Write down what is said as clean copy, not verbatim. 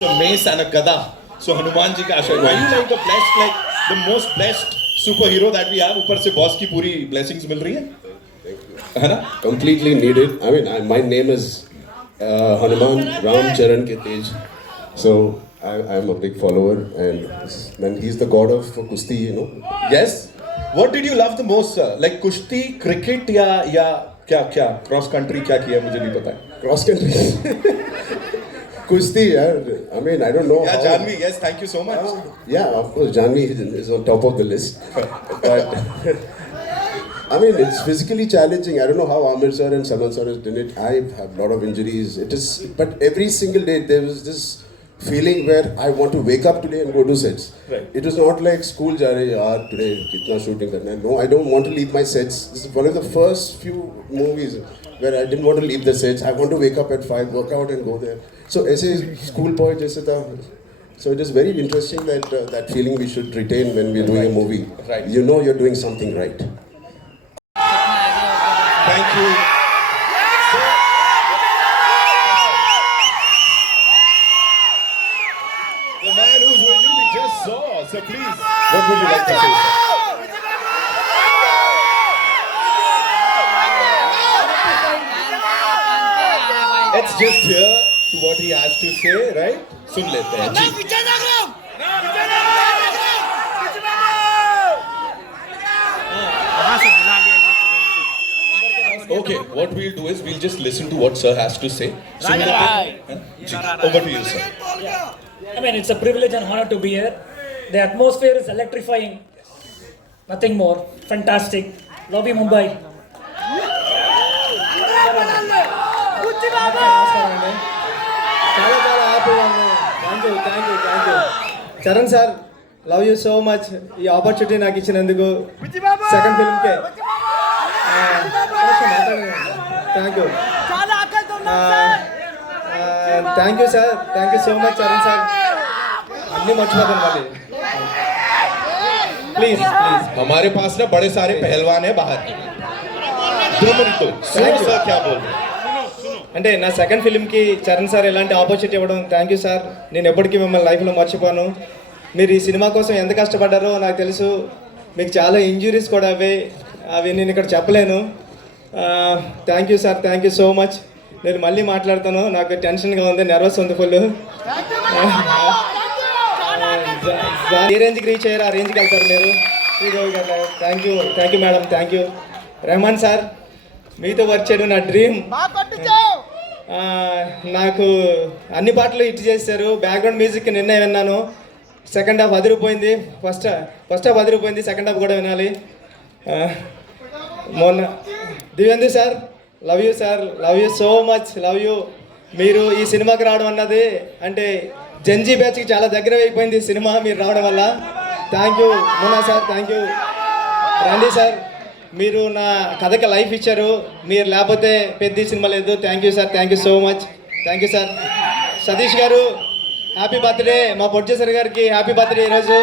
The mace and a gada. So Hanuman ji ka Ashway. Are you like the blessed, like the most blessed superhero that we have? ऊपर से boss की पूरी blessings मिल रही है? है ना? Completely needed. I mean, my name is Hanuman Ram Charan ke Tej. So I'm a big follower, and he's the god of Kusti, you know. Yes. What did you love the most, sir? Like कुश्ती, cricket या क्या cross country क्या किया मुझे नहीं पता है. Cross country. Kusti, yeah. I mean, I don't know. Yeah, Janvi. Yes, thank you so much. Yeah, of course, Janvi is on top of the list. But I mean, it's physically challenging. I don't know how Amir sir and Salman sir has done it. I have a lot of injuries. But every single day there was this feeling where I want to wake up today and go to sets. Right. It was not like school ja rahe yaar today kitna shooting karna hai. No, I don't want to leave my sets. This is one of the first few movies where I didn't want to leave the sets. I want to wake up at 5, work out and go there. So ऐसे school boy जैसे था. So it is very interesting that that feeling we should retain when we're doing a movie. Right. You know you're doing something right. Thank you. The man whose vision we just saw. So please, what would you like to say, sir? Let's just hear to what he has to say, right? सुन लेते हैं जी. Okay, what we'll do is we'll just listen to what sir has to say. सुन लेते हैं. जी, over to you, sir. I mean, it's a privilege and honor to be here. The atmosphere is electrifying. Nothing more. Fantastic. Love you, Mumbai. చాలా హ్యాపీగా ఉంది. Thank you Charan sir, love you so much. ఈ opportunity నాకు ఇచ్చినందుకు second ఫిల్మ్కే thank you sir. Thank you so much Charan sir. అన్నీ మర్చిపోతాను మళ్ళీ. ప్లీజ్ हमारे पास ना बड़े सारे पहलवान हैं बाहर. ध्रुव सर क्या बोल रहे हैं? అంటే నా సెకండ్ ఫిల్మ్కి చరణ్ సార్ ఎలాంటి ఆపర్చునిటీ ఇవ్వడం థ్యాంక్ యూ సార్. నేను ఎప్పటికీ మిమ్మల్ని లైఫ్లో మర్చిపోను. మీరు ఈ సినిమా కోసం ఎంత కష్టపడ్డారో నాకు తెలుసు. మీకు చాలా ఇంజురీస్ కూడా అవి నేను ఇక్కడ చెప్పలేను. Thank you sir, thank you so much. నేను మళ్ళీ మాట్లాడతాను. నాకు టెన్షన్గా ఉంది, నర్వస్ ఉంది ఫుల్. ఏ రేంజ్కి రీచ్ అయ్యారు ఆ రేంజ్కి వెళ్తారు మీరు. Thank you madam, thank you. Rahman sir, మీతో వర్క్ చేయడం నా డ్రీమ్. నాకు అన్ని పాటలు హిట్ చేశారు. బ్యాక్గ్రౌండ్ మ్యూజిక్ నిన్నే విన్నాను. సెకండ్ హాఫ్ అదిరిపోయింది. ఫస్ట్ హాఫ్ అదిరిపోయింది, సెకండ్ హాఫ్ కూడా వినాలి. మొన్న Divyendu sir, love you sir, love you so much, love you. మీరు ఈ సినిమాకి రావడం అన్నది అంటే జెన్జీ బ్యాచ్కి చాలా దగ్గర అయిపోయింది ఈ సినిమా మీరు రావడం వల్ల. Thank you Mona sir, thank you. రండి సార్, మీరు నా కథకి లైఫ్ ఇచ్చారు. మీరు లేకపోతే పెద్ద సినిమా లేదు. Thank you sir, thank you so much, thank you sir. Satish గారు హ్యాపీ బర్త్డే. మా ప్రొడ్యూసర్ గారికి హ్యాపీ బర్త్డే ఈరోజు.